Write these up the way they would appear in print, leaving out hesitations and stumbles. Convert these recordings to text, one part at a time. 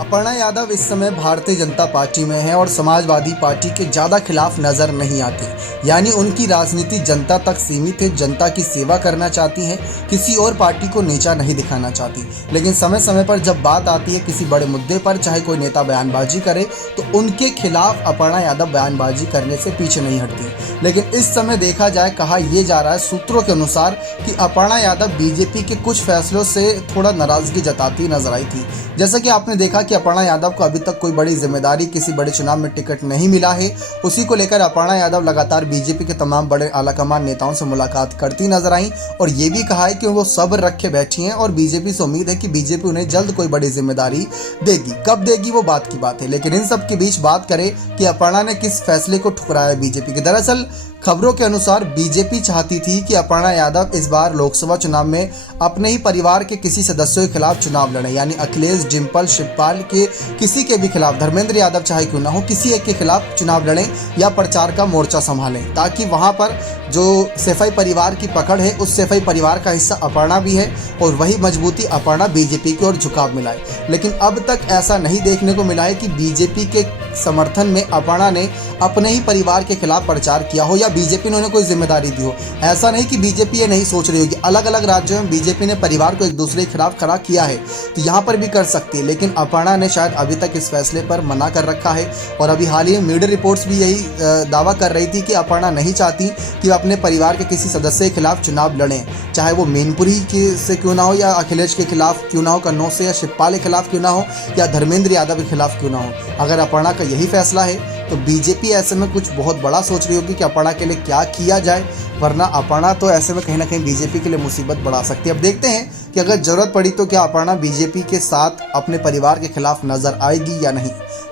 अपर्णा यादव इस समय भारतीय जनता पार्टी में है और समाजवादी पार्टी के ज़्यादा खिलाफ नज़र नहीं आती। यानी उनकी राजनीति जनता तक सीमित है, जनता की सेवा करना चाहती हैं, किसी और पार्टी को नीचा नहीं दिखाना चाहती। लेकिन समय समय पर जब बात आती है किसी बड़े मुद्दे पर, चाहे कोई नेता बयानबाजी करे तो उनके खिलाफ अपर्णा यादव बयानबाजी करने से पीछे नहीं हटती। लेकिन इस समय देखा जाए, कहा यह जा रहा है सूत्रों के अनुसार कि अपर्णा यादव बीजेपी के कुछ फैसलों से थोड़ा नाराजगी जताती नजर आई थी। जैसा कि आपने देखा कि अपर्णा यादव को अभी तक कोई बड़ी जिम्मेदारी, किसी बड़े चुनाव में टिकट नहीं मिला है। उसी को लेकर अपर्णा यादव लगातार बीजेपी के तमाम बड़े आलाकमान नेताओं से मुलाकात करती नजर आई और ये भी कहा है कि वो सब्र रखे बैठी हैं और बीजेपी से उम्मीद है कि बीजेपी उन्हें जल्द कोई बड़ी जिम्मेदारी देगी। कब देगी वो बात की बात है। लेकिन इन सब के बीच बात करें कि अपर्णा ने किस फैसले को ठुकराया बीजेपी के। दरअसल खबरों के अनुसार बीजेपी चाहती थी कि अपर्णा यादव इस बार लोकसभा चुनाव में अपने ही परिवार के किसी सदस्यों के खिलाफ चुनाव लड़े। यानी अखिलेश, डिम्पल, शिवपाल के किसी के भी खिलाफ, धर्मेंद्र यादव चाहे क्यों ना हो, किसी एक के खिलाफ चुनाव लड़ें या प्रचार का मोर्चा संभालें, ताकि वहां पर जो सैफई परिवार की पकड़ है, उस सैफई परिवार का हिस्सा अपर्णा भी है और वही मजबूती अपर्णा बीजेपी की ओर झुकाव मिलाए। लेकिन अब तक ऐसा नहीं देखने को मिला है कि बीजेपी के समर्थन में अपर्णा ने अपने ही परिवार के खिलाफ प्रचार किया हो या बीजेपी ने उन्हें कोई जिम्मेदारी दी हो। ऐसा नहीं कि बीजेपी ये नहीं सोच रही होगी। अलग अलग राज्यों में बीजेपी ने परिवार को एक दूसरे के खिलाफ खड़ा किया है, तो यहाँ पर भी कर सकती है। लेकिन अपर्णा ने शायद अभी तक इस फैसले पर मना कर रखा है और अभी हाल ही में मीडिया रिपोर्ट्स भी यही दावा कर रही थी कि अपर्णा नहीं चाहती कि वह अपने परिवार के किसी सदस्य के खिलाफ चुनाव लड़ें, चाहे वो मैनपुरी से क्यों ना हो या अखिलेश के खिलाफ क्यों ना हो, कन्नौज से, या शिवपाल के खिलाफ क्यों ना हो, या धर्मेंद्र यादव के खिलाफ क्यों ना हो। अगर अपर्णा का यही फैसला है तो बीजेपी ऐसे में कुछ बहुत बड़ा सोच रही होगी कि अपर्णा के लिए क्या किया जाए, वरना अपर्णा तो ऐसे में कहीं ना कहीं बीजेपी के लिए मुसीबत बढ़ा सकती है। अब देखते हैं कि अगर जरूरत पड़ी तो क्या अपर्णा बीजेपी के साथ अपने परिवार के खिलाफ नजर आएगी या नहीं।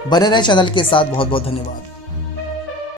बने रहे चैनल के साथ। बहुत बहुत धन्यवाद।